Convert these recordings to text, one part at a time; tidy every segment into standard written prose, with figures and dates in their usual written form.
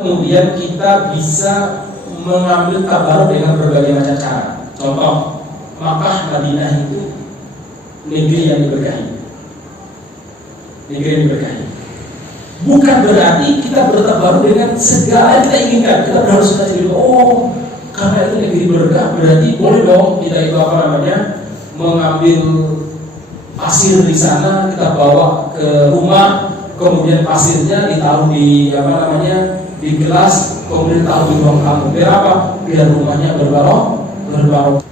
Kemudian kita bisa mengambil tabaruk dengan berbagai macam cara. Contoh, Makkah, Madinah itu negeri yang diberkahi. Negeri yang diberkahi. Bukan berarti kita bertabaruk dengan segala yang kita inginkan. Kita harus menjadi karena itu negeri berkah, berarti boleh dong kita itu mengambil pasir di sana, kita bawa ke rumah, kemudian pasirnya ditaruh di di gelas, kemudian taruh di ruang tamu. Biar apa? Biar rumahnya berbarokah.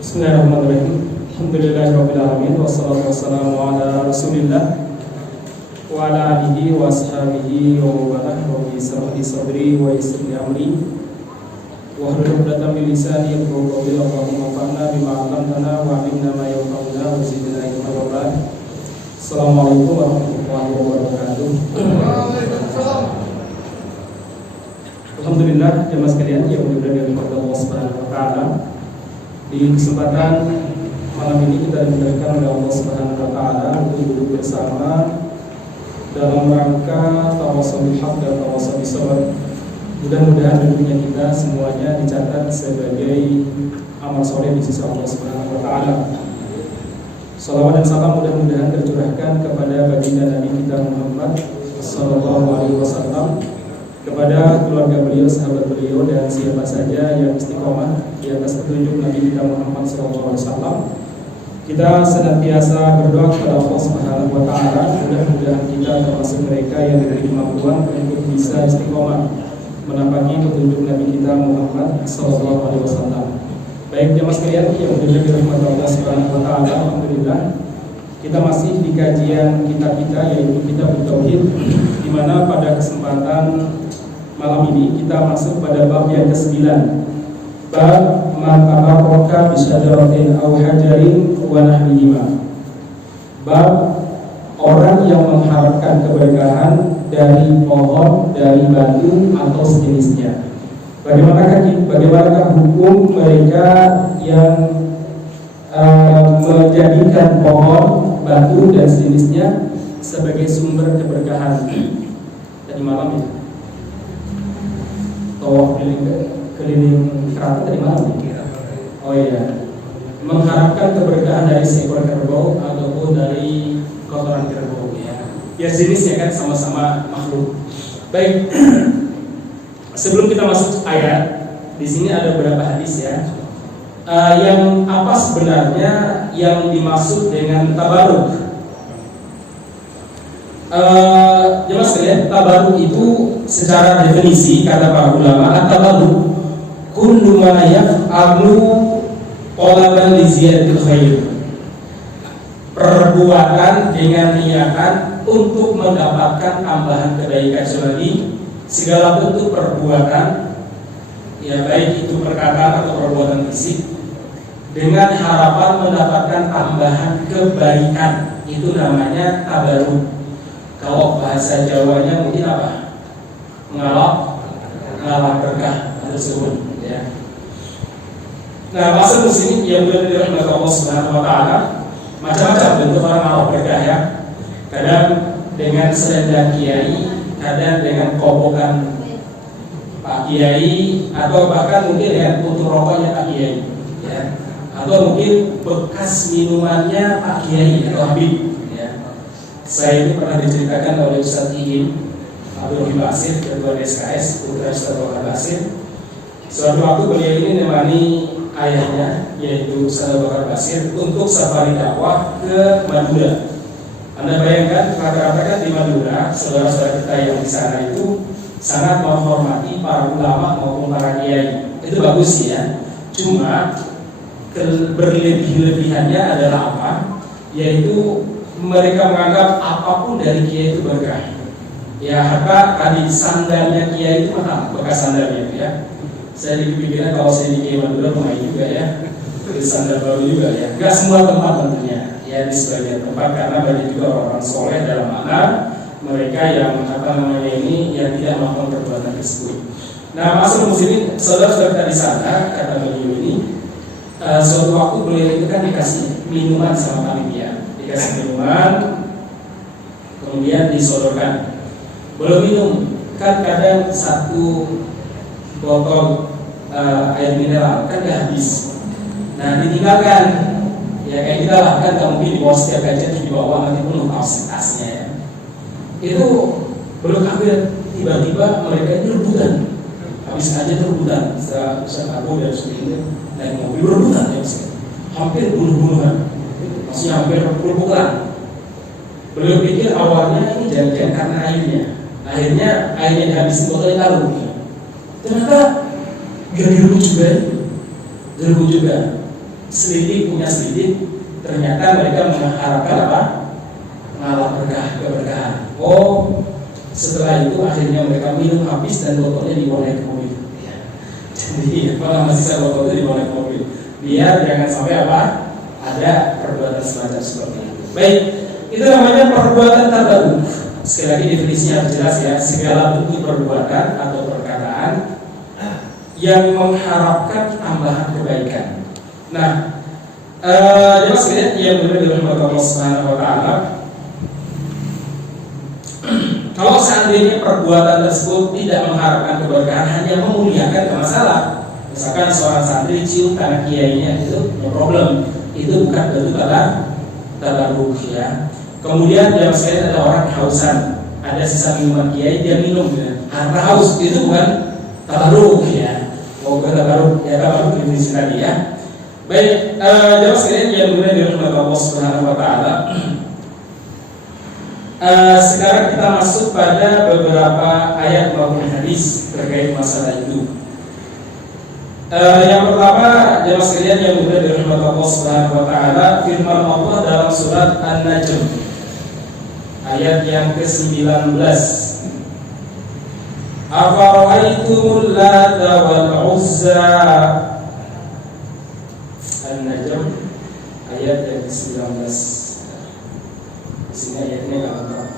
Bismillahirrahmanirrahim. Alhamdulillahirabbil alamin wassalatu wassalamu ala Rasulillah wa ala alihi wa ashabihi wa man wala wa bi sadri wa yassir li amri wa hlul 'uqdatam min lisani yafqahu qawli. Allahumma anfa'na bima 'allamtana wa 'allimna ma yanfa'una wa zidna ilma wa barakatuh. Assalamualaikum warahmatullahi wabarakatuh. Alhamdulillah, jemaah sekalian yang dimuliakan oleh Allah Subhanahu wa taala. Di kesempatan malam ini kita dimuliakan oleh Allah Subhanahu wa taala untuk duduk bersama dalam rangka tawassul bil haq dan tawassul bis sabr. Mudah-mudahan duduknya kita semuanya dicatat sebagai amal soleh di sisi Allah Subhanahu wa taala. Salawat dan salam mudah-mudahan tercurahkan kepada baginda Nabi kita Muhammad sallallahu alaihi wasallam, kepada keluarga beliau, sahabat beliau, dan siapa saja yang istiqomah di atas petunjuk Nabi kita Muhammad SAW. Kita senantiasa berdoa kepada Allah Subhanahu wa taala, mudah-mudahan kita termasuk mereka yang diberi kemampuan untuk bisa istiqomah menapaki petunjuk Nabi kita Muhammad SAW. Baik jemaah sekalian yang dirahmati Allah Subhanahu wa taala, alhamdulillah kita masih di kajian kitab kita, yaitu Kitab Tauhid, di mana pada kesempatan malam ini kita masuk pada bab yang ke-9. Bab man tabarraka bi syajaratin aw hajarin wa nahwihima. Bab orang yang mengharapkan keberkahan dari pohon, dari batu atau sejenisnya. Bagaimanakah hukum mereka yang menjadikan pohon, batu dan sejenisnya sebagai sumber keberkahan? Tadi malam ya, tawaf keliling keraton tadi malam. Oh iya, mengharapkan keberkahan dari seekor kerbau ataupun dari kotoran kerbau ya jenisnya kan sama-sama makhluk. Baik, sebelum kita masuk ayat, di sini ada beberapa hadis ya. Yang apa sebenarnya yang dimaksud dengan tabaruk? Jemaah sekalian, tabaruk itu secara definisi kata para ulama, at-tabaruk kullu ma yaf'alu talaban li ziyadatil khair. Perbuatan dengan niatan untuk mendapatkan tambahan kebaikan. Selagi segala bentuk perbuatan, ya baik itu perkataan atau perbuatan fisik, dengan harapan mendapatkan tambahan kebaikan, itu namanya tabaruk. Kalau bahasa Jawanya mungkin apa? Ngalap berkah tersebut ya. Nah, maksud muslim yang dirahmati Allah Subhanahu wa taala, macam-macam bentuk orang ngalap berkah ya. Kadang dengan selendang kiai, kadang dengan kobokan Pak Kiai, atau bahkan mungkin dengan puntung rokoknya Pak Kiai ya. Atau mungkin bekas minumannya Pak Kiai atau Habib. Saya itu pernah diceritakan oleh Ustaz Ihim Abdul Basir, ketua DSKS, putra Ustaz Bakar Basir. Suatu waktu beliau ini menemani ayahnya, yaitu Ustaz Bakar Basir, untuk safari dakwah ke Madura. Anda bayangkan, rata-rata kan di Madura, saudara-saudara kita yang di sana itu sangat menghormati para ulama maupun para kiai. Itu bagus ya. Cuma berlebih-lebihannya adalah apa? Yaitu mereka menganggap apapun dari kiai itu berkah. Ya, harta tadi sandalnya kiai itu mahal, bekas sandalnya itu ya. Saya dipikirkan kalau saya di Kiai Madura pemain juga ya, beli sandal baru juga ya. Gak semua tempat tentunya, ya di sebagian tempat, karena banyak juga orang-orang soleh dalam makna mereka yang ini yang tidak melakukan perbuatan tersebut. Nah, maksud muslimin, saudara-saudara di sana, kata beliau ini, suatu waktu beliau itu kan dikasih minuman sama panitia. Dikasih minuman, kemudian disodorkan. Belum minum, kan kadang satu botol air mineral kan gak habis. Nah ditinggalkan, ya kayak kita lah kan gak mungkin dibawa setiap kajian terus dibawa nanti penuh kapasitasnya ya. Itu belum kafir, tiba-tiba mereka ini rebutan, habis aja tuh rebutan, setelah Abu dan sebagainya naik mobil rebutan ya, hampir bunuh-bunuhan, maksudnya hampir pelupukan. Beliau pikir awalnya ini jangan karena akhirnya airnya dihabisin botolnya taruh. Ternyata gak direbut juga. Selidik punya selidik, ternyata mereka mengharapkan apa? Ngalah keberkahan. Oh, setelah itu akhirnya mereka minum habis dan botolnya dibawa naik ke mobil. Jadi malah masih botolnya dibawa naik ke mobil. Biar jangan sampai apa? Ada perbuatan semacam seperti itu. Baik, itu namanya perbuatan tabarruk. Sekali lagi definisinya harus jelas ya. Segala bentuk perbuatan atau perkataan yang mengharapkan tambahan kebaikan. Nah, jemaah sekalian yang berada di rahmat Allah Subhanahu wa taala, kalau seandainya perbuatan tersebut tidak mengharapkan keberkahan, hanya memuliakan, ke masalah. Misalkan seorang santri cium tangan kiainya, itu no problem. Itu bukan bentuk tabarruk ya. Kemudian jemaah sekalian ada orang kehausan, ada sisa minuman kiai dia minum ya. Karena haus, itu bukan tabarruk ya. Bukan tabarruk ya, tabarruk definisi tadi ya. Baik, jemaah sekalian yang berada di rahmat Allah Subhanahu wa taala. Sekarang kita masuk pada beberapa ayat maupun hadis terkait masalah itu. Yang pertama, jemaah sekalian yang berada di rahmat Allah Subhanahu wa taala, firman Allah dalam surat An-Najm ayat yang ke-19. Afara'aitumul Lata wal Uzza. An-Najm ayat yang ke-19. Di sini ayatnya enggak lengkap.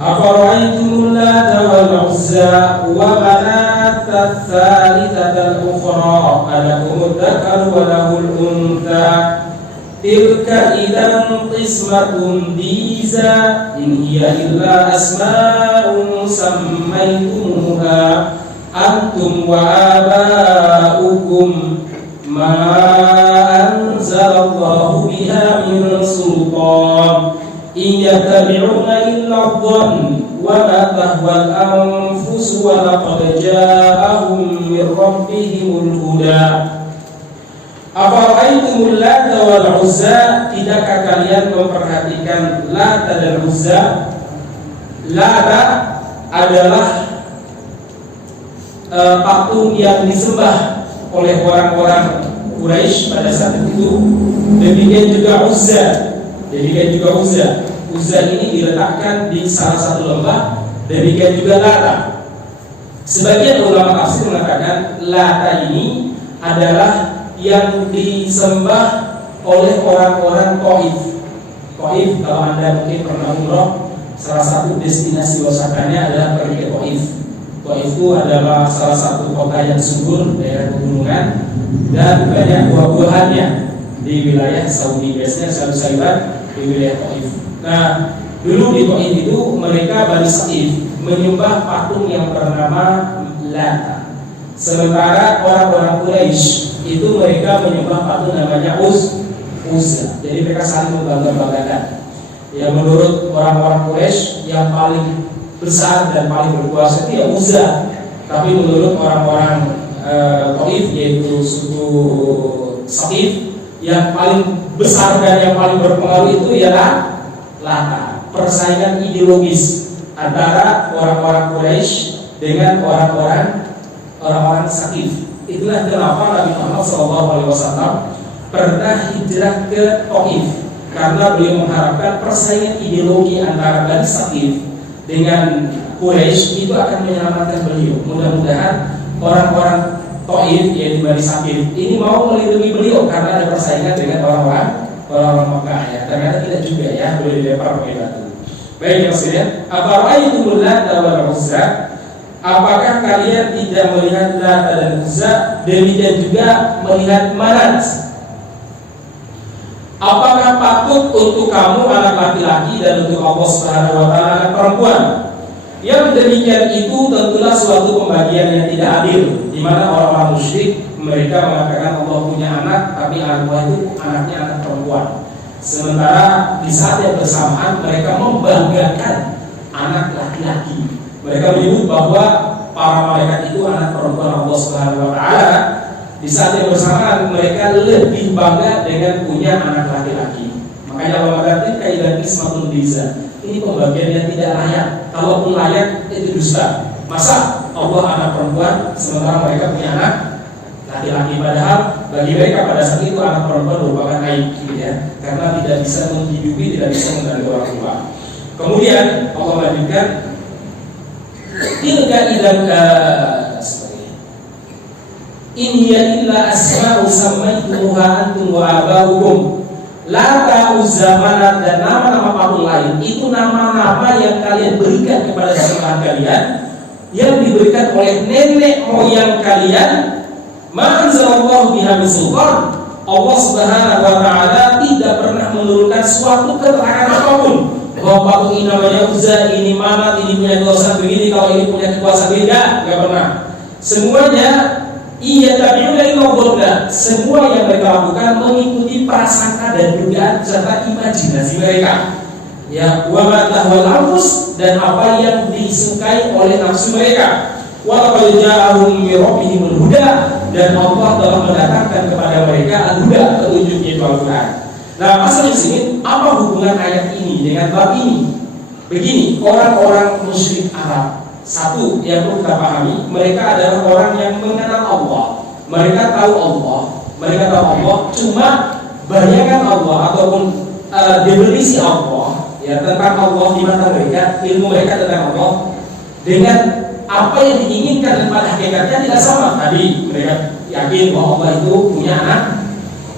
Afara'aitumul Lata wal Uzza wa manata tsalitsatal ukhra alakumud dzakaru wa lahul untha tilka idzan qismatun diza in hiya illa asma'un sammaytumuha antum wa aba'ukum ma anzalallahu biha min sultan in yattabi'una illa dhann wa ma tahwal anfus wa laqad ja'ahum min rabbihimul huda. Afara'aitumul Lata wal Uzza, tidakkah kalian memperhatikan Lata dan Uzza? Lata adalah patung yang disembah oleh orang-orang Quraisy pada saat itu. Demikian juga Uzza. Uzza ini diletakkan di salah satu lembah. Demikian juga Lata. Sebagian ulama tafsir mengatakan Lata ini adalah yang disembah oleh orang-orang Taif. Taif, kalau Anda mungkin pernah umroh, salah satu destinasi wisatanya adalah pergi ke Taif. Taif itu adalah salah satu kota yang subur, daerah pegunungan, dan banyak buah-buahannya di wilayah Saudi. Biasanya sayur-sayuran di wilayah Taif. Nah, dulu di Taif itu mereka Bani Sa'if menyembah patung yang bernama Lata. Sementara orang-orang Quraisy itu mereka menyembah patung namanya Uzza. Jadi mereka saling membangga-banggakan. Ya, menurut orang-orang Quraisy yang paling besar dan paling berkuasa itu ya Uzza. Tapi menurut orang-orang Taif, yaitu suku Saqif, yang paling besar dan yang paling berpengaruh itu ialah Lata. Persaingan ideologis antara orang-orang Quraisy dengan orang-orang Saqif. Itulah kenapa Nabi Muhammad SAW pernah hijrah ke Taif, karena beliau mengharapkan persaingan ideologi antara Bani Saqif dengan Quraisy itu akan menyelamatkan beliau. Mudah-mudahan orang-orang Taif, yaitu Bani Saqif, ini mau melindungi beliau karena ada persaingan dengan orang-orang Makkah ya. Ternyata tidak juga ya, beliau dilempar pakai batu. Baik maksudnya, afara'aitumul Lata wal Uzza, apakah kalian tidak melihat Lata dan Uzza? Demikian juga melihat Manat. Apakah takut untuk kamu anak laki-laki dan untuk Allah Subhanahu wa taala anak perempuan. Yang demikian itu tentulah suatu pembagian yang tidak adil, di mana orang-orang musyrik mereka mengatakan Allah punya anak, tapi anak buah itu anaknya anak perempuan. Sementara di saat yang bersamaan mereka membanggakan anak laki-laki. Mereka menyebut bahwa para malaikat itu anak perempuan Allah Subhanahu wa taala. Di saat yang bersamaan mereka lebih bangga dengan punya anak laki-laki. Makanya Allah mengatakan kaidah ismatul biza. Ini pembagian yang tidak layak. Kalaupun layak itu dusta. Masa Allah anak perempuan sementara mereka punya anak laki-laki, padahal bagi mereka pada saat itu anak perempuan merupakan aib, gitu ya, karena tidak bisa menghidupi, tidak bisa mengganti orang tua. Kemudian Allah melanjutkan tilka idan in hiya illa asma'u sammaytumuha antum wa aba'ukum la ta'uzza manat, dan nama-nama patung lain itu nama-nama yang kalian berikan kepada sembahan kalian, yang diberikan oleh nenek moyang kalian. Ma anzalallahu biha min sultan. Allah Subhanahu wa taala tidak pernah menurunkan suatu keterangan apapun bahwa patung ini namanya Uzza, ini Manat, ini punya kekuasaan begini, kalau ini punya kekuasaan beda, enggak pernah. Semuanya iya tabi'una illa dhanna. Semua yang mereka lakukan mengikuti prasangka dan dugaan serta imajinasi mereka. Ya, wa ma tahwal anfus, dan apa yang disukai oleh nafsu mereka. Wa laqad ja'ahum min rabbihimul huda, dan Allah telah mendatangkan kepada mereka al-huda, petunjuknya itu Al-Quran. Nah, masalah di sini apa hubungan ayat ini dengan bab ini? Begini, orang-orang musyrik Arab, satu yang perlu kita pahami, mereka adalah orang yang mengenal Allah. Mereka tahu Allah, cuma bayangan Allah ataupun definisi Allah, ya, tentang Allah di mata mereka, ilmu mereka tentang Allah dengan apa yang diinginkan pada hakikatnya tidak sama. Tadi mereka yakin bahwa Allah itu punya anak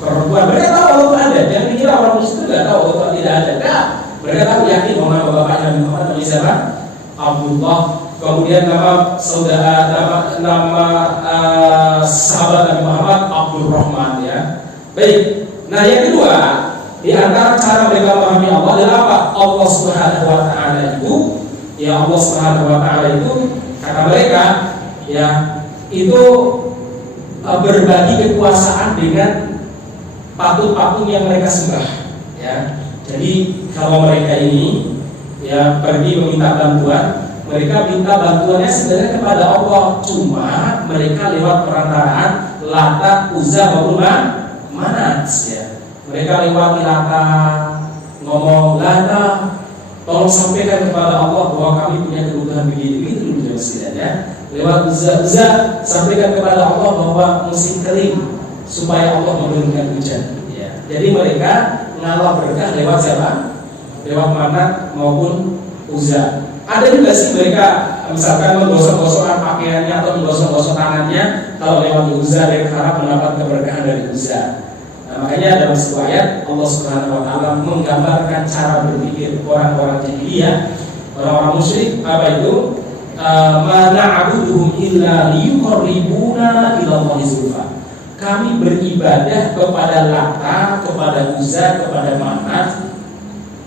perempuan. Mereka tahu Allah itu ada. Jangan dikira orang musyrik itu tidak tahu Allah tidak ada. Nah, mereka tahu, yakin bahwa nama bapaknya Nabi Muhammad namanya siapa? Abdullah. Kemudian nama saudara, nama sahabat Nabi Muhammad Abdurrahman, ya. Baik. Nah, yang kedua, di antara cara mereka memahami Allah adalah apa? Allah Subhanahu wa taala itu, ya, Allah Subhanahu wa taala itu kata mereka, ya, itu berbagi kekuasaan dengan patung-patung yang mereka sembah, ya. Jadi kalau mereka ini, ya, pergi meminta bantuan, mereka minta bantuannya sebenarnya kepada Allah, cuma mereka lewat perantaraan Lata, Uzza maupun Manat, ya. Mereka lewat Lata, ngomong, Lata, tolong sampaikan kepada Allah bahwa kami punya kebutuhan begitu setidaknya. Lewat Uzza, sampaikan kepada Allah bahwa musim kering supaya Allah menurunkan hujan, ya. Jadi mereka ngalah berkah lewat siapa? Lewat Manat maupun Uzza. Ada juga sih mereka misalkan menggosok-gosokkan pakaiannya atau menggosok-gosok tangannya, kalau lewat Uzza mereka harap mendapat keberkahan dari Uzza. Nah, makanya dalam sebuah ayat Allah Subhanahu wa taala menggambarkan cara berpikir orang-orang jahiliyah, orang-orang musyrik, apa itu? Ma na'buduhum illa liyuqarribuna ila Allahi zulfa. Kami beribadah kepada Lata, kepada Uzza, kepada Manat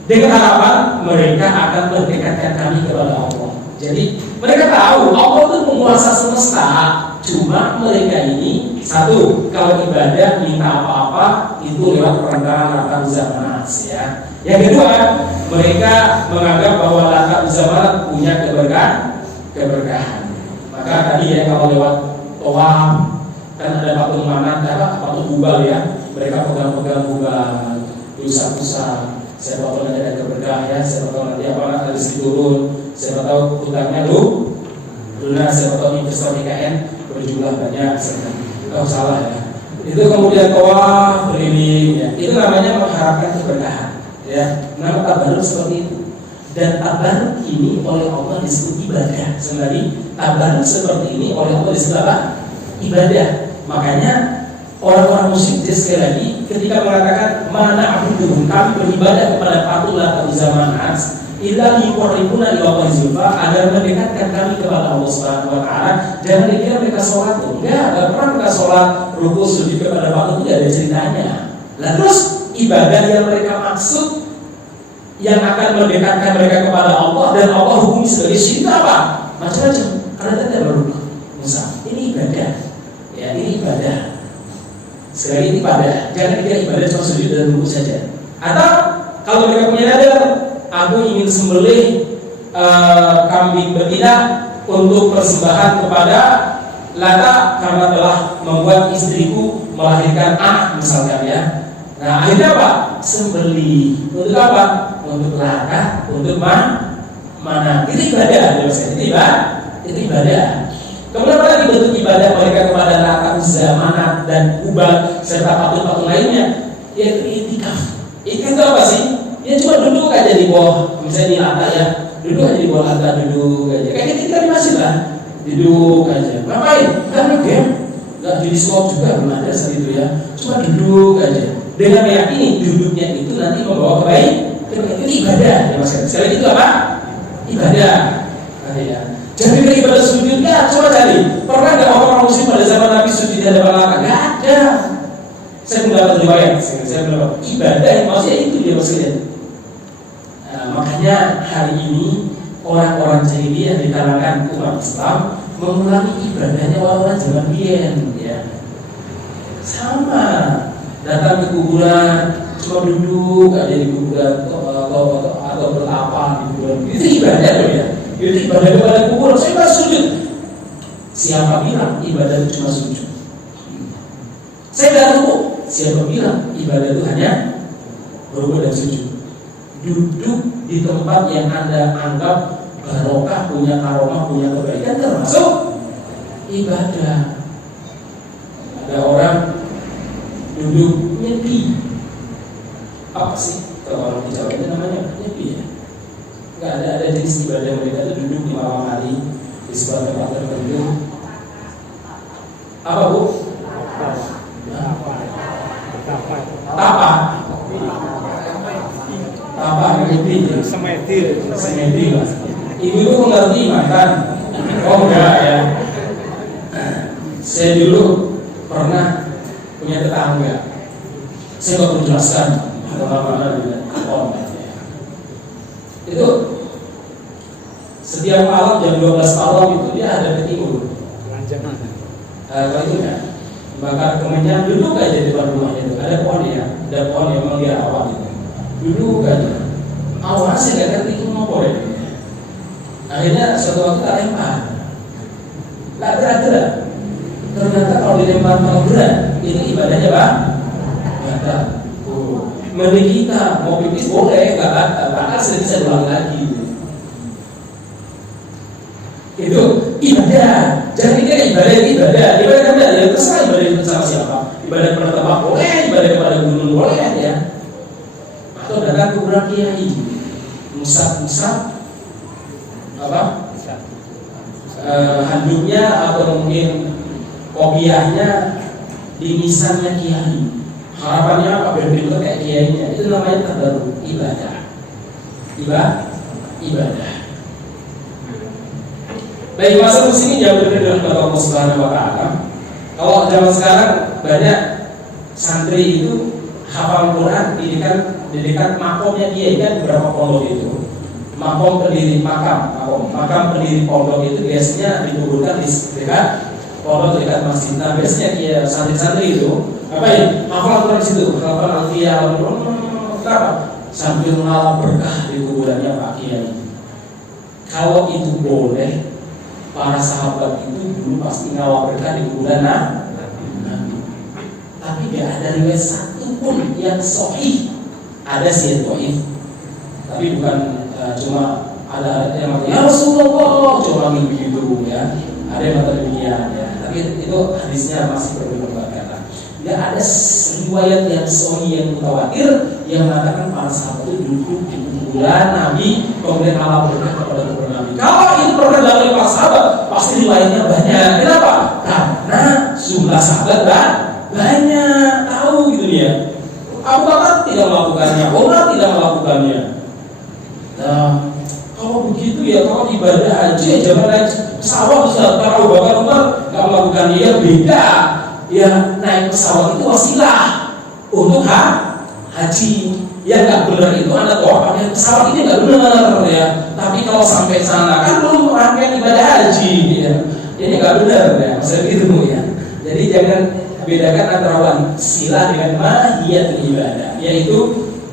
dengan harapan mereka akan mendekatkan kami kepada Allah. Jadi mereka tahu Allah itu penguasa semesta, cuma mereka ini, satu, kalau ibadah minta apa-apa itu lewat perantaraan Lata, Uzza, Manat, ya. Yang kedua, mereka menganggap bahwa Lata, Uzza, Manat punya keberkahan. Maka tadi ya, kalau lewat tawaf kan ada patung Manat, patung Hubal, ya. Mereka pegang-pegang Hubal, pusat-pusat. Siapa tahu nanti ada keberkahan, ya. Siapa tahu nanti apa ada rezeki turun. Siapa tahu hutangnya lunas. Siapa tahu investor IKN berjumlah banyak. Kalau salah, ya. Itu kemudian tawaf keliling, ya. Itu namanya mengharapkan keberkahan, ya. Nama tabarruk seperti itu. Dan tabarruk ini oleh Allah disebut ibadah. Sebenarnya tabarruk seperti ini oleh Allah disebut apa? Ibadah. Makanya orang-orang musyrik sekali lagi ketika mengatakan mana abuduhum, kami beribadah kepada patung Lata, Uzza, Manat illa liqarribuna ila Allahi zulfa, agar mendekatkan kami kepada Allah Subhanahu wa taala. Jangan dikira mereka sholat, enggak pernah mereka sholat ruku sujud kepada patung, tidak ada ceritanya. Lah terus ibadah yang mereka maksud yang akan mendekatkan mereka kepada Allah dan Allah hukumi sebagai syirik apa? Macam-macam. Karena tadi baru Musa, ini ibadah. Ya, ini ibadah. Sekali ini ibadah. Jangan kira ibadah cuma sujud dan rukuk saja. Atau kalau mereka punya nadar, aku ingin sembelih kambing betina untuk persembahan kepada Lata karena telah membuat istriku melahirkan anak misalkan ya. Nah akhirnya apa? Sembelih untuk apa? Untuk Lata, untuk mana? Itu ibadah, itu ibadah. Kemudian apa lagi bentuk ibadah mereka kepada Lata, Uzza, Manat dan Hubal serta patung-patung lainnya? Yaitu itikaf. Itikaf itu apa sih? Ya cuma duduk aja di bawah, misalnya di Lata ya, duduk aja di bawah Lata, duduk aja. Kayak kita di masjid lah. Duduk aja, ngapain? Karena game, nggak jadi swap juga belum ada saat itu ya. Cuma duduk aja, dengan meyakini duduknya itu nanti membawa kebaikan. Itu ibadah, ya mas. Sekali itu apa? Ibadah. Ya. Jadi dari ibadah sujudnya, coba cari. Pernah nggak orang muslim pada zaman Nabi sujud di hadapan Allah? Nggak ada. Saya mendapat riwayat, saya mendapat ibadah yang maksudnya itu dia maksudnya. Nah, makanya hari ini orang-orang jahiliyah di kalangan umat Islam mengulangi ibadahnya orang-orang zaman biyen ya. Sama, datang ke kuburan, cuma duduk aja di kuburan atau bertapa di kuburan. Itu ibadah loh ya. Itu ibadah kepada kuburan. Saya nggak sujud. Siapa bilang ibadah itu cuma sujud? Saya nggak rukuk. Siapa bilang ibadah itu hanya rukuk dan sujud? Duduk di tempat yang Anda anggap barokah, punya karomah, punya kebaikan termasuk ibadah. Ada orang duduk nyepi. Apa sih kalau orang di Jawa itu namanya nyepi ya? Nggak ada jenis ibadah mereka itu duduk di malam hari di sebuah tempat tertentu. Apa bu? Tapa. Apa ngerti? Semedi lah. Ibu itu mengerti makan? Oh enggak ya. Saya dulu pernah punya tetangga. Saya nggak perlu jelaskan mana juga. Itu setiap malam jam 12 malam itu dia ada ke timur. Kalau itu kan bakar kemenyan, duduk aja di depan rumahnya itu. Ada pohon ya, ada pohon yang memang dia awal itu. Duduk aja. Awalnya saya nggak ngerti itu mau boleh. Akhirnya suatu waktu tak lempar. Nggak berat-berat. Ternyata kalau dilempar kalau berat, itu ibadahnya Pak. Ibadah. Mending kita mau pipis boleh, nggak bakal bisa ulang lagi. Itu ibadah. Jangan kira ibadah. Ibadah kan ya terserah ibadah itu sama siapa. Ibadah kepada tempat boleh, ibadah kepada gunung boleh ya. Atau datang ke kuburan kiai, musab apa? Handuknya atau mungkin kopiahnya di nisannya kiai. Harapannya apa? Biar kayak kiainya. Itu namanya tabarruk, ibadah. Ibadah. Baik, masa muslimin yang berbeda dengan Allah Subhanahu wa Ta'ala. Kalau zaman sekarang banyak santri itu hafal Quran di dekat makomnya dia kan beberapa pondok itu. Makam pendiri pondok itu biasanya dikuburkan di dekat pondok dekat masjid. Nah biasanya dia santri-santri itu apa ya? Hafal Quran di situ, hafal Al-Fatihah, apa? Sambil mengalah berkah di kuburannya Pak Kiai. Kalau itu boleh, para sahabat itu dulu pasti ngawal berkah di kuburan Nabi. Tapi tidak ada riwayat satu pun yang sahih. Ada sih yang dhaif, tapi bukan cuma ada yang mengatakan ya Rasulullah cuma begitu ya. Ada yang mengatakan demikian ya. Tapi itu hadisnya masih berlembaga. Tidak ada riwayat yang sahih yang mutawatir yang mengatakan para sahabat itu duduk di kuburan Nabi kemudian ngawal berkah kepada kuburan Nabi. Kalau itu pernah dilakukan para sahabat, pasti riwayatnya banyak. Kenapa? Karena jumlah sahabat banyak, tahu gitu ya. Abu Bakar tidak melakukannya, Umar tidak melakukannya. Nah, kalau begitu ya, kalau ibadah haji ya jangan naik pesawat. Kalau Abu Bakar Umar nggak melakukannya, ya beda. Ya naik pesawat itu wasilah untuk haji. Yang nggak benar itu Anda pakai pesawat ini nggak benar ya. Tapi kalau sampai sana kan belum rangkaian ibadah haji ya. Ini nggak benar ya, maksudnya gitu ya. Jadi jangan bedakan antara wasilah dengan mahiyatul ibadah, yaitu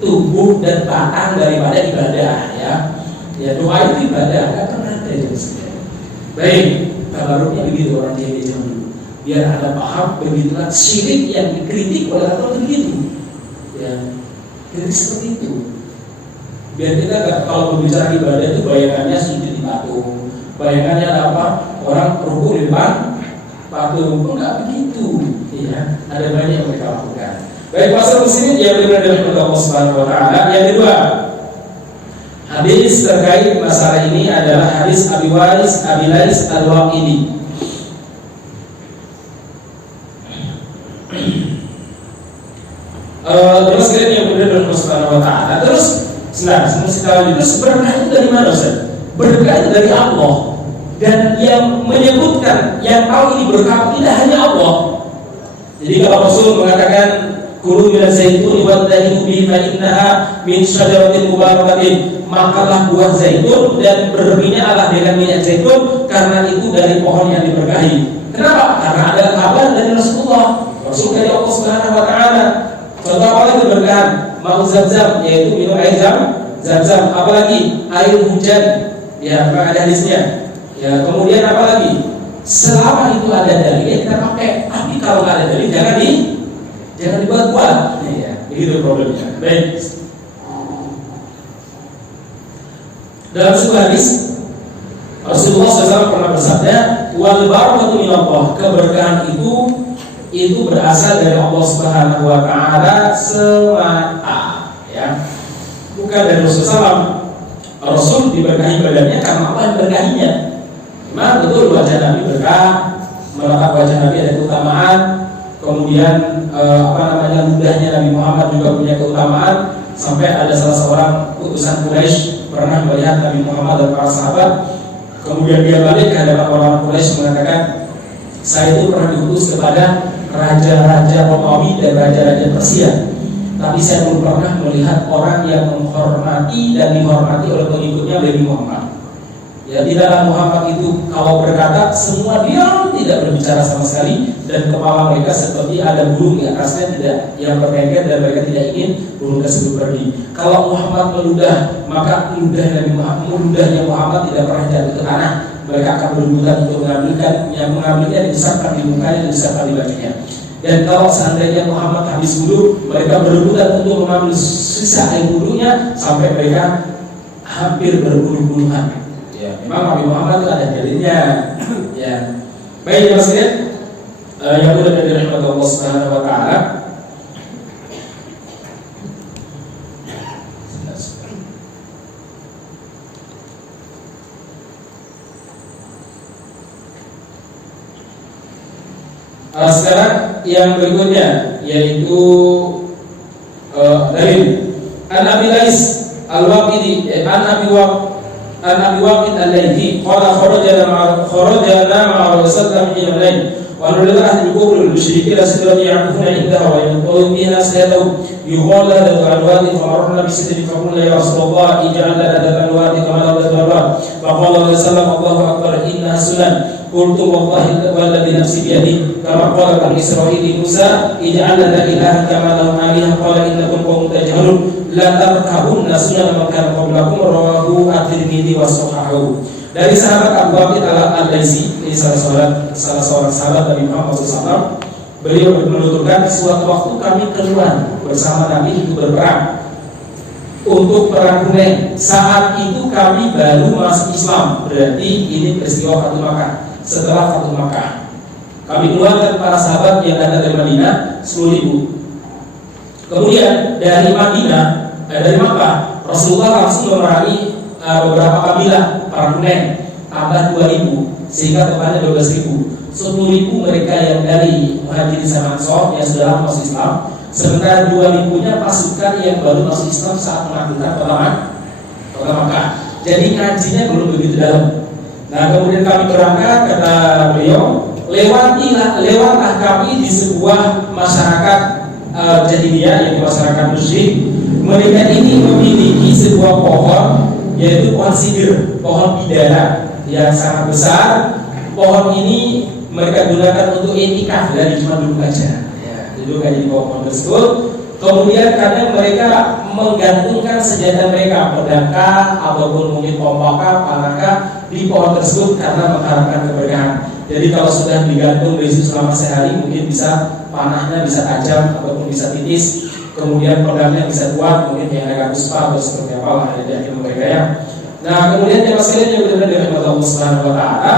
tubuh dan batang daripada ibadah ya. Ya doa itu ibadah, nggak pernah ada yang baik. Tabaruknya begitu orang jahiliyah zaman dulu. Biar Anda paham begitulah syirik yang dikritik oleh Allah begitu. Ya, kritik seperti itu. Biar kita kalau berbicara ibadah itu bayangannya sujud di patung, bayangannya apa? Orang ruku di depan patung, enggak begitu. Ya, ada banyak yang mereka lakukan. Baik, pasal muslimin yang benar dari Allah Subhanahu Wa Taala. Yang kedua, hadis terkait masalah ini adalah hadis Abi Lais Al-Waqidi. Terus yang benar dari Allah Subhanahu Wa Taala. Terus, terus berkah itu dari mana, Ustaz? Berkah itu dari Allah. Dan yang menyebutkan, yang tahu ini berkah tidak hanya Allah. Jadi kalau Rasul mengatakan kulu minaz zaitun wa tahimu bihi fa innaha min syajaratin mubarakatin, makanlah buah zaitun dan berminyak dengan minyak zaitun karena itu dari pohon yang diberkahi. Kenapa? Karena ada kabar dari Rasulullah, Rasul dari Allah Subhanahu Wa Taala. Contoh apa lagi berkah? Mau Zam-Zam, yaitu minum air Zam-Zam. Apalagi air hujan, ya ada hadisnya. Ya, kemudian apa lagi? Selama itu ada dalil ya kita pakai. Tapi kalau nggak ada dalil jangan dibuat-buat. Ya, begitu problemnya. Baik. Dalam sebuah hadis Rasulullah SAW pernah bersabda, "Wal barakatu minallah." Keberkahan itu berasal dari Allah Subhanahu Wa Taala semata. Ya, bukan dari Rasulullah. Rasul diberkahi badannya karena Allah yang berkahinya. Memang betul wajah Nabi berkah, menatap wajah Nabi ada keutamaan. Kemudian ludahnya Nabi Muhammad juga punya keutamaan. Sampai ada salah seorang utusan Quraisy pernah melihat Nabi Muhammad dan para sahabat. Kemudian dia balik ke hadapan orang Quraisy mengatakan, saya itu pernah diutus kepada raja-raja Romawi dan raja-raja Persia, tapi saya belum pernah melihat orang yang menghormati dan dihormati oleh pengikutnya Nabi Muhammad. Ya, tidaklah Muhammad itu kalau berkata semua diam, tidak berbicara sama sekali, dan kepala mereka seperti ada burung di atasnya tidak yang bertengger dan mereka tidak ingin burung tersebut pergi. Kalau Muhammad meludah, maka ludahnya Muhammad tidak pernah jatuh ke tanah. Mereka akan berebutan untuk mengambilnya disahkan di mukanya dan disahkan di bajunya. Dan kalau seandainya Muhammad habis wudu, mereka berebutan untuk mengambil sisa air wudunya sampai mereka hampir berpuluh-puluhan. Ya, memang Nabi Muhammad itu ada dalilnya. Ya, baik ya Mas yang sudah dari rahmat Allah Subhanahu Wa Taala. Sekarang yang berikutnya yaitu dari An-Abi Lais Al-Waqidi, An-Abi Waqid Al-Laythi qala kharajana ma'a Rasulullah min al-layl wa nuridu an yuqulu al-mushrikeena sidratan ya'kufuna indaha wa yanqulu biha sayatahu yuqalu lahu al-wadi fa marrna bi sidrin fa qulna ya Rasulullah ij'al lana al-wadi kama lahu al-wadi fa qala Allahu akbar innaha sunan. Qultu wallahi walladhi nafsi biyadihi kama qala bani Israil Musa ij'al lana ilahan kama lahum alihah qala innakum qawmun tajhalun la tarkabunna sunan man kana qablakum rawahu at-Tirmidzi wa sahahahu. Dari sahabat Abu Waqid Al-Laisi, ini salah seorang sahabat Nabi Muhammad SAW, beliau menuturkan suatu waktu kami keluar bersama Nabi itu berperang untuk perang Hunain. Saat itu kami baru masuk Islam, berarti ini peristiwa Fatu Makkah. Setelah Fatu Makkah, kami keluarkan para sahabat yang datang dari Madinah 10.000. Kemudian dari Makkah, Rasulullah langsung memerangi beberapa kabilah para Hunain, tambah 2.000 sehingga totalnya 12.000. 10.000 mereka yang dari Muhajirin dan Ansor yang sudah lama masuk Islam, sementara 2.000-nya pasukan yang baru masuk Islam saat menaklukkan kota Makkah. Jadi ngajinya belum begitu dalam. Nah, kemudian kami berangkat, kata beliau, lewatlah kami di sebuah masyarakat jahiliyah, yaitu masyarakat musyrik, mereka ini memiliki sebuah pohon, yaitu pohon sidir, pohon bidara yang sangat besar. Pohon ini mereka gunakan untuk etikaf, dari cuma duduk aja, ya, duduk aja di pohon tersebut. Kemudian karena mereka menggantungkan senjata mereka, pedangkah ataupun mungkin tombakah, panahkah di pohon tersebut karena mengharapkan keberkahan. Jadi kalau sudah digantung di situ selama sehari, mungkin bisa panahnya bisa tajam ataupun bisa titis. Kemudian pedangnya bisa kuat, mungkin yang agak puspa atau seperti apa lah dari mereka ya. Nah kemudian yang sekalian yang benar-benar dirahmati Allah Subhanahu Wa Taala,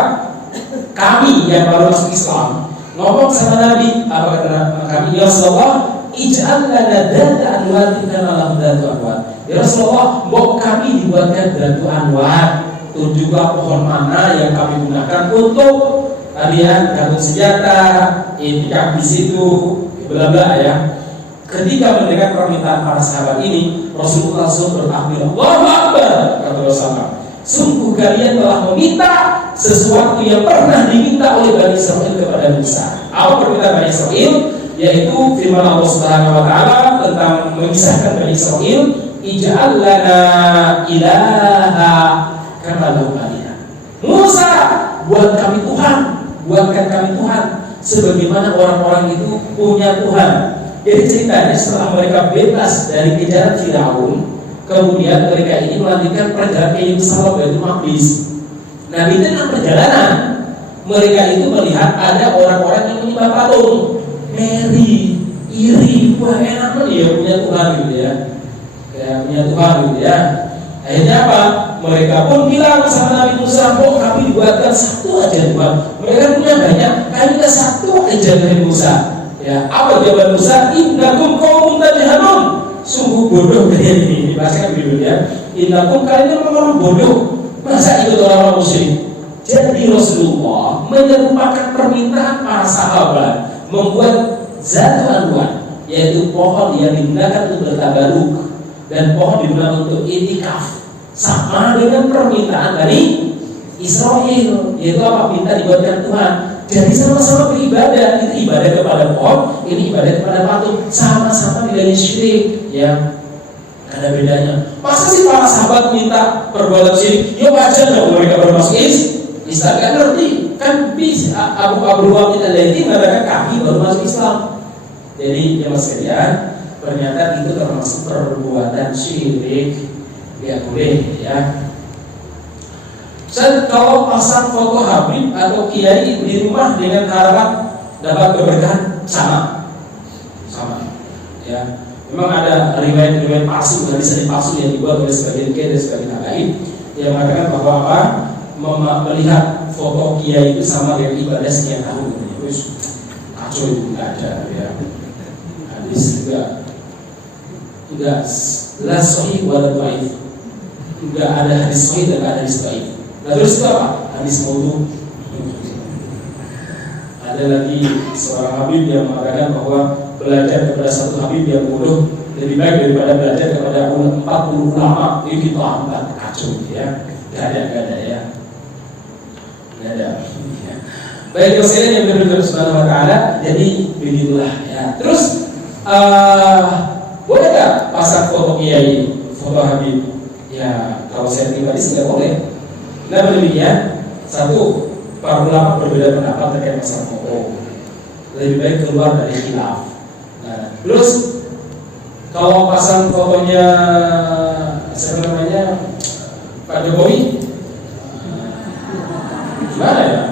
kami yang baru masuk Islam ngomong sama Nabi, apa kata kami? Ya Rasulullah, ij'al lana data anwar kama lahum datu anwar. Ya Rasulullah, mau kami dibuatkan datu anwar, tunjuklah pohon mana yang kami gunakan untuk kalian gantung senjata, itikaf di situ, bla bla ya. Ketika mendengar permintaan para sahabat ini, Rasulullah langsung bertakbir, Allahu Akbar, kata Rasulullah. Sungguh kalian telah meminta sesuatu yang pernah diminta oleh Bani Israil kepada Musa. Apa permintaan Bani Israil? Yaitu firman Allah Subhanahu Wa Taala tentang memisahkan Bani Israil, ij'al lana ilaha kama lahum aliha. Musa, buat kami Tuhan, buatkan kami Tuhan sebagaimana orang-orang itu punya Tuhan. Jadi ceritanya setelah mereka bebas dari kejaran Firaun, kemudian mereka ini melanjutkan perjalanan ke Yerusalem, yaitu Maqdis. Nah di tengah perjalanan mereka itu melihat ada orang-orang yang menyembah patung, ngeri, iri, wah enak nih ya punya Tuhan gitu ya, punya Tuhan gitu ya. Akhirnya apa? Mereka pun bilang sama Nabi Musa, kok kami dibuatkan satu aja Tuhan. Mereka punya banyak, kami minta satu aja dari Musa. Ya, apa jawaban Musa? Innakum qaumun tajhalun. Sungguh bodoh kalian ini. Dibacakan dulu ya. Innakum, kalian memang orang bodoh. Masa ikut orang-orang musyrik? Jadi Rasulullah menyerupakan permintaan para sahabat membuat zatu anwar, yaitu pohon yang digunakan untuk bertabaruk dan pohon digunakan untuk itikaf, sama dengan permintaan dari Israel, yaitu apa? Minta dibuatkan Tuhan. Jadi sama-sama beribadah, itu ibadah kepada pohon, ini ibadah kepada patung, sama-sama tidak syirik, ya. Ada bedanya. Masa sih para sahabat minta perbuatan syirik? Ya wajar dong mereka baru masuk Islam, kan ngerti? Kan bisa Abu Waqid al-Laythi mengatakan kami baru masuk Islam. Jadi ya mas sekalian, ternyata itu termasuk perbuatan syirik, ya boleh, ya. Dan kalau pasang foto Habib atau kiai di rumah dengan harapan dapat keberkahan, sama, ya. Memang ada riwayat palsu, hadis palsu yang dibuat oleh sebagian kiai dan sebagian lain yang mengatakan bahwa apa? Melihat foto kiai itu sama dengan ibadah sekian tahun. Itu kacau, itu nggak ada, ya. Hadis juga la sahih wala dhaif. Enggak ada hadis sahih dan enggak ada hadis dhaif. Nah terus itu apa? Hadis maudhu. Ada lagi seorang habib yang mengatakan bahwa belajar kepada satu habib yang bodoh lebih baik daripada belajar kepada 40 ulama. Itu kita kacau, ya. Gak ada ya. Gak ada. Baik dosen yang benar-benar Subhanahu Wa Taala. Jadi begitulah ya. Terus boleh gak pasang foto kiai, foto habib? Ya kalau saya pribadi tidak boleh. Kenapa demikian? Satu, para ulama berbeda pendapat terkait masalah foto. Lebih baik keluar dari khilaf. Nah, terus kalau pasang fotonya siapa namanya Pak Jokowi, gimana ya?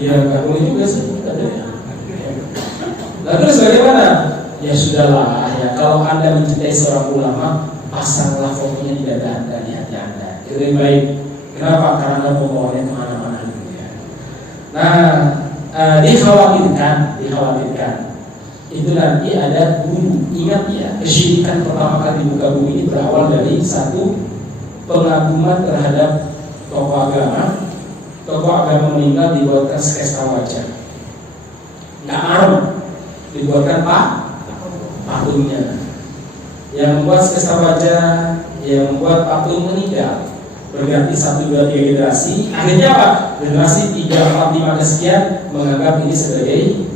Ya nggak boleh juga sih katanya. Nah terus bagaimana? Ya sudahlah ya. Kalau anda mencintai seorang ulama, pasanglah fotonya di dada anda, di hati anda. Itu lebih baik. Kenapa? Karena pembawanya kemana-mana gitu ya. Nah, dikhawatirkan itu nanti ada guru. Ingat ya, kesyirikan pertama kali di muka bumi ini berawal dari satu pengaguman terhadap tokoh agama. Tokoh agama meninggal dibuatkan sketsa wajah. Nggak marah, dibuatkan patungnya. Yang membuat sketsa wajah, yang membuat patung meninggal. Berganti 1, 2, 3 generasi. Akhirnya apa? Generasi 3, 4, 5 kesekian menganggap ini sebagai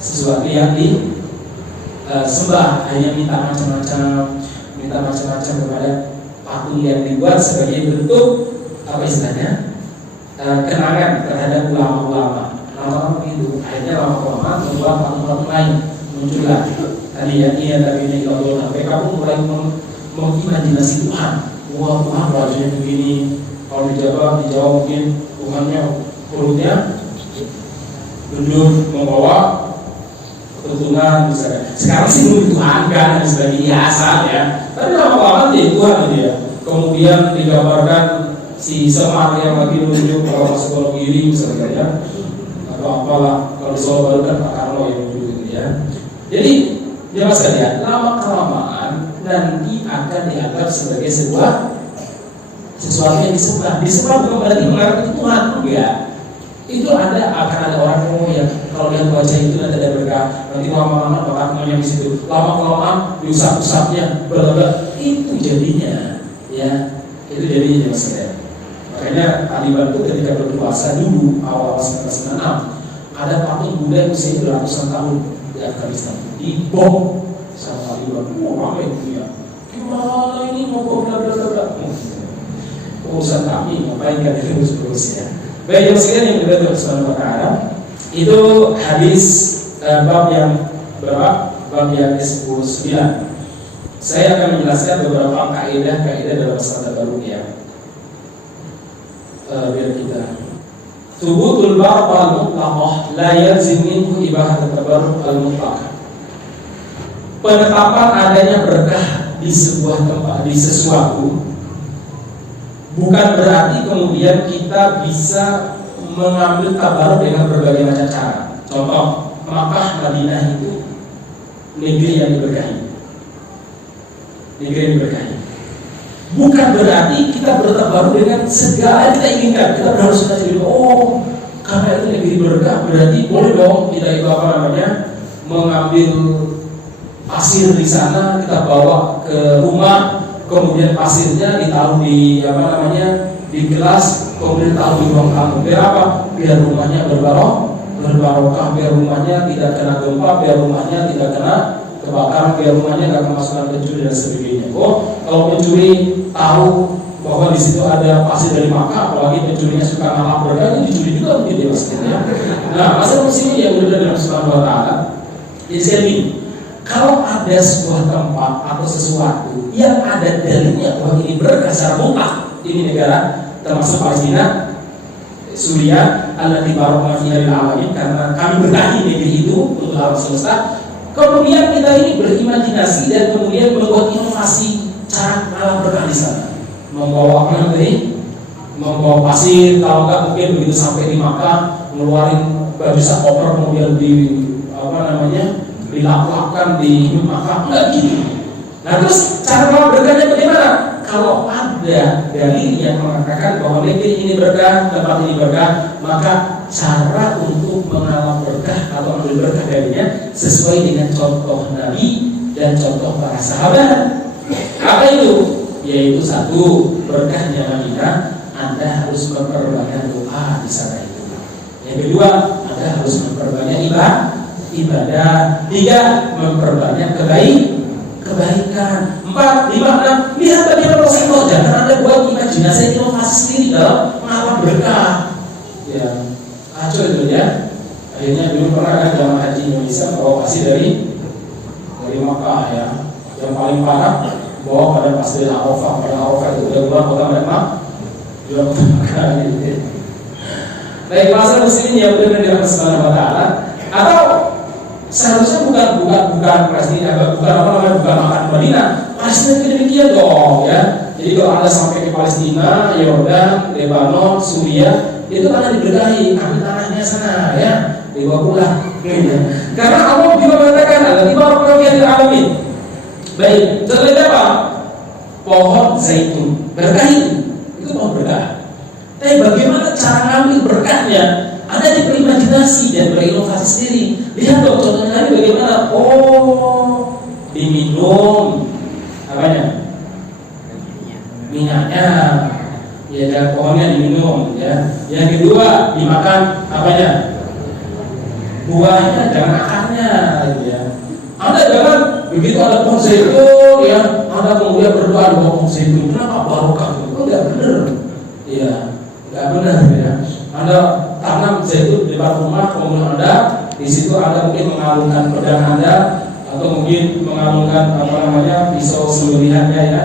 sesuatu yang sembah, hanya minta macam-macam kepada patung yang dibuat sebagai bentuk apa istilahnya kenangan terhadap ulama-ulama. Lama begitu, akhirnya lama-lama membuat patung-patung lain muncullah. Tadi ya, tapi ini kalau mereka pun mulai mengimajinasi Tuhan. Wah, Tuhan wajahnya begini. Kalau di Jawa mungkin Tuhannya perutnya duduk membawa keturunan misalnya. Sekarang sih belum dituhankan sebagai hiasan ya. Tapi lama-lama dia Tuhan dia. Kemudian digambarkan si Semar yang lagi menunjuk kalau masuk ke kiri misalnya ya. Atau apalah, kalau di Solo baru kan Pak Karno yang menunjuk gitu ya. Jadi dia sekalian, lama kelamaan nanti akan dianggap sebagai sesuatu yang disembah. Disembah bukan berarti mengarah itu Tuhan, enggak. Itu akan ada orang yang kalau lihat wajah itu nanti ada berkah. Nanti lama-lama bakatnya di situ. Lama kelamaan diusap-usapnya, berlebih itu jadinya, ya itu jadinya sekalian. Makanya Taliban itu ketika berkuasa dulu awal 1996 ada patung Buddha usia beratusan tahun di Afghanistan dibom sama Taliban. Ramai itu ya. Gimana ini mau bla bla bla. Urusan kami ngapain kan terus ya. Baik yang sekalian yang berada di Subhanahu wa ta'ala, itu hadis bab yang berapa? Bab yang ke-19. Saya akan menjelaskan beberapa kaidah dalam masalah baru ya. Biar kita Thubutul barq al-mutlaqah la yalzim minhu ibahat at-tabarruk al-mutlaqah. Penetapan adanya berkah di sebuah tempat, di sesuatu, bukan berarti kemudian kita bisa mengambil tabarruk dengan berbagai macam cara. Contoh, Makkah, Madinah itu negeri yang diberkahi. Negeri yang diberkahi. Bukan berarti kita bertabarruk dengan segala yang kita inginkan. Kita harus menjadi karena itu negeri berkah, berarti boleh dong kita itu mengambil pasir di sana, kita bawa ke rumah, kemudian pasirnya ditaruh di di gelas, kemudian taruh di ruang tamu. Biar apa? Biar rumahnya berbarokah, biar rumahnya tidak kena gempa, biar rumahnya tidak kena kebakaran, biar rumahnya tidak kemasukan pencuri dan sebagainya. Kalau pencuri tahu bahwa di situ ada pasir dari Makkah, apalagi pencurinya suka ngalap berkah, itu dicuri juga mungkin dia maksudnya. Nah, masalah sini yang benar dalam Subhanahu wa ta'ala. Jadi kalau ada sebuah tempat atau sesuatu yang ada dalilnya bahwa ini berkah secara mutlak, ini negara termasuk Palestina, Suriah, allati barakna fiha lil alamin, karena kami berkahi negeri itu untuk alam semesta. Kemudian kita ini berimajinasi dan kemudian membuat inovasi cara alam berkah di sana. Membawa membawa pasir, kalau enggak mungkin begitu sampai di Makkah ngeluarin baju koper kemudian dilap-lapkan di Makkah, enggak gitu. Nah terus cara mengalap berkahnya bagaimana? Kalau ada dalil yang mengatakan bahwa negeri ini berkah, tempat ini berkah, maka cara untuk mengalap berkah atau ambil berkah darinya sesuai dengan contoh Nabi dan contoh para sahabat. Apa itu? Yaitu satu, berkahnya Madinah, Anda harus memperbanyak doa di sana itu. Yang kedua, Anda harus memperbanyak ibadah. Tiga, memperbanyak kebaikan. 4, 5, 6, lihat bagaimana Rasulullah. Jangan Anda buat imajinasi inovasi sendiri dalam mengalap berkah. Ya, kacau itu ya. Akhirnya dulu pernah ada dalam haji Indonesia bawa pasir dari Makkah ya. Yang paling parah bawa pada pasir Arafah. Pada Arafah itu udah keluar kota Mekah, jual kota Mekah gitu. Baik, masa muslimin yang benar dengan Subhanahu wa ta'ala, atau seharusnya bukan Palestina, bukan makan Madinah. Palestina itu demikian dong ya. Jadi kalau Anda sampai ke Palestina, Yordan, Lebanon, Suriah, itu tanah diberkahi, ambil tanahnya sana ya, dibawa pulang. Karena Allah juga mengatakan ada di bawah perhatian alamin. Baik, contohnya apa? Pohon zaitun berkahi, itu pohon berkah. Tapi bagaimana cara ngambil berkahnya? Anda berimajinasi dan berinovasi sendiri. Lihat dong contohnya tadi bagaimana? Diminum apanya? Minyaknya. Ya, dan pohonnya diminum ya. Yang kedua dimakan apanya? Buahnya, jangan akarnya gitu ya. Anda jangan begitu ada pohon zaitun ya, Anda kemudian berdoa di bawah pohon zaitun. Kenapa barokah? Itu enggak benar. Ya, enggak benar ya. Anda tanam zaitun di depan rumah, kemudian Anda di situ Anda mungkin mengalungkan pedang Anda atau mungkin mengalungkan pisau sembelihannya ya,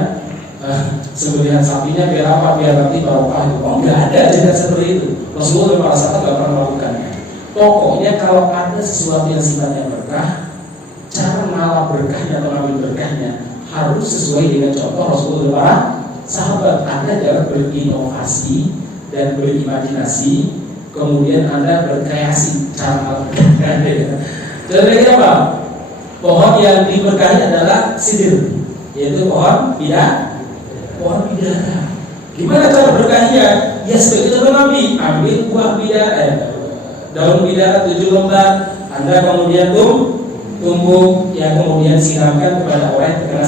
sembelihan sapinya biar apa? Biar nanti barokah itu. Oh, enggak ada cerita seperti itu. Rasulullah dan para sahabat enggak pernah melakukannya. Pokoknya kalau ada sesuatu yang sifatnya berkah, cara mengalami berkahnya atau mengambil berkahnya harus sesuai dengan contoh Rasulullah dan para sahabat. Anda jangan berinovasi dan berimajinasi, kemudian Anda berkreasi cara mengalami. Contohnya apa? Pohon yang diberkahi adalah sidir, yaitu pohon bidara. Gimana cara berkahnya? Ya sebagai contoh Nabi, ambil buah bidara, daun bidara 7 lembar, Anda kemudian tumbuk, ya kemudian siramkan kepada orang yang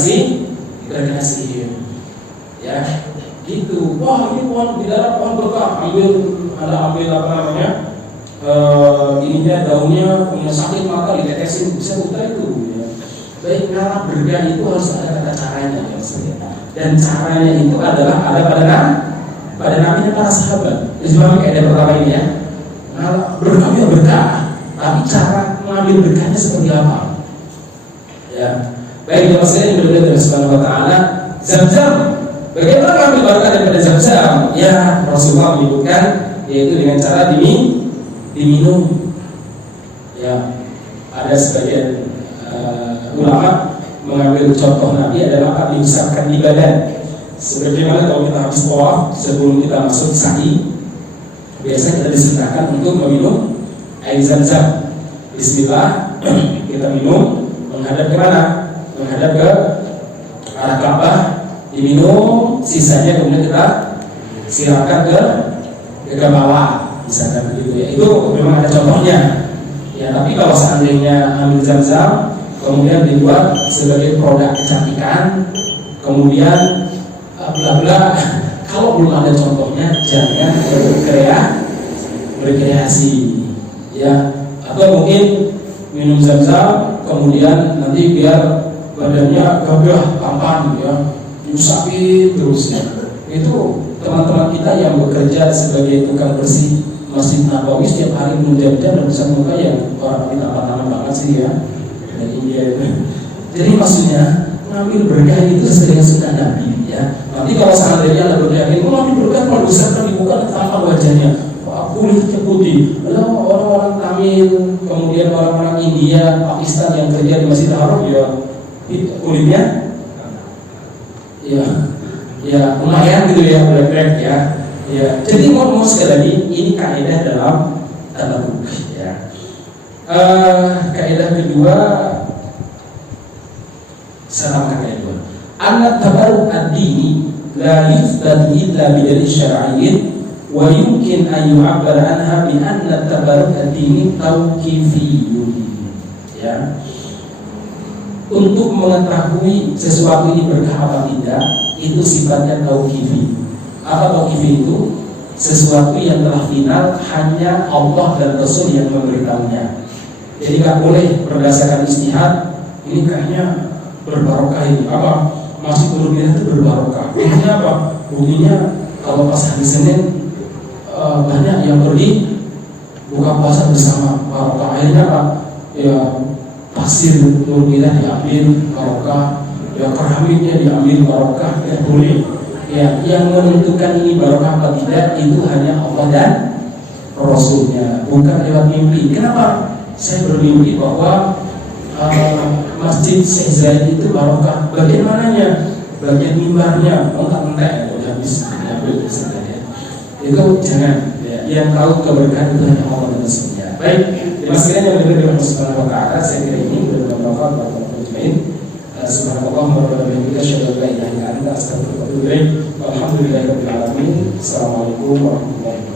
terkena sihir, ya gitu. Wah ini pohon bidara, pohon berkah. Anda ambil ininya, daunnya punya sakit maka ditetesin, bisa buta itu. Ya. Baik, ngalah berkah itu harus ada kata caranya ya, dan caranya itu adalah ada pada Nabi dan para sahabat. Jadi kayak pertama ini ya, berkahnya berkah, tapi cara mengambil berkahnya seperti apa? Ya, baik jemaah sekalian yang berdoa kepada Subhanahu wa taala, Zam-zam. Bagaimana ambil berkah daripada Zam-zam? Ya, Rasulullah menyebutkan yaitu dengan cara diminum. Ya, ada sebagian ulama mengambil contoh Nabi adalah dibesarkan di badan. Sebagaimana kalau kita habis tawaf sebelum kita masuk sa'i, biasa kita disunahkan untuk meminum air Zam-zam. Bismillah, kita minum menghadap ke mana? Menghadap ke arah Ka'bah, diminum, sisanya kemudian kita siramkan ke bawah, misalkan begitu ya. Itu memang ada contohnya. Ya, tapi kalau seandainya ambil Zam-zam kemudian dibuat sebagai produk kecantikan, kemudian bla-bla, kalau belum ada contohnya jangan berkreasi, ya. Atau mungkin minum Zam-zam kemudian nanti biar badannya gagah, tampan, ya, sakit terus ya. Itu teman-teman kita yang bekerja sebagai tukang bersih Masjid Nabawi setiap hari minum jam-jam dan besar muka yang orang kita tampan banget sih ya, dari India itu. Jadi maksudnya ngambil berkah itu sesuai dengan sunnah Nabi ya. Nanti kalau seandainya ada berkah ini, ngambil berkah kalau besarkan di muka tampan wajahnya, kulitnya putih. Lalu orang-orang Tamil, kemudian orang-orang India, Pakistan yang kerja di Masjid Haram ya kulitnya ya lumayan gitu ya, black ya. Ya, jadi mau sekali lagi ini kaidah dalam tabarruk ya. Kaidah kedua, kaidah kedua. Anna tabarruk ad-dini la yuthbatu illa bidalil syar'iyyin wa yumkin an yu'abbar anha bi anna tabarruk ad-dini tauqifiyyun. Ya. Untuk mengetahui sesuatu ini berkah apa tidak, itu sifatnya tauqifi. Apa tauqifi itu? Sesuatu yang telah final, hanya Allah dan Rasul yang memberitahunya. Jadi nggak boleh berdasarkan istihad. Ini kayaknya berbarokah ini. Apa? Masjid Nurul itu berbarokah. Buktinya apa? Buktinya kalau pas hari Senin banyak yang pergi buka puasa bersama barokah. Akhirnya apa? Ya pasir Nurul diambil barokah, ya keramiknya diambil barokah, ya boleh. Ya, yang menentukan ini barokah atau tidak itu hanya Allah dan Rasulnya, bukan lewat mimpi. Kenapa? Saya bermimpi bahwa Masjid Syekh Zaid itu barokah. Bagaimananya? Bagian mimbarnya, entek udah habis diambil sebenarnya. Itu jangan. Ya, yang tahu keberkahan itu hanya Allah dan Rasulnya. Baik, terima kasih yang mendengar Allah Subhanahu wa taala. Saya kira ini bermanfaat bagi kita semua. Subhanallah wa bihamdihi asyhadu an la ilaha illa anta astaghfiruka wa atubu ilaik. Walhamdulillahirabbil alamin. Assalamualaikum warahmatullahi wabarakatuh.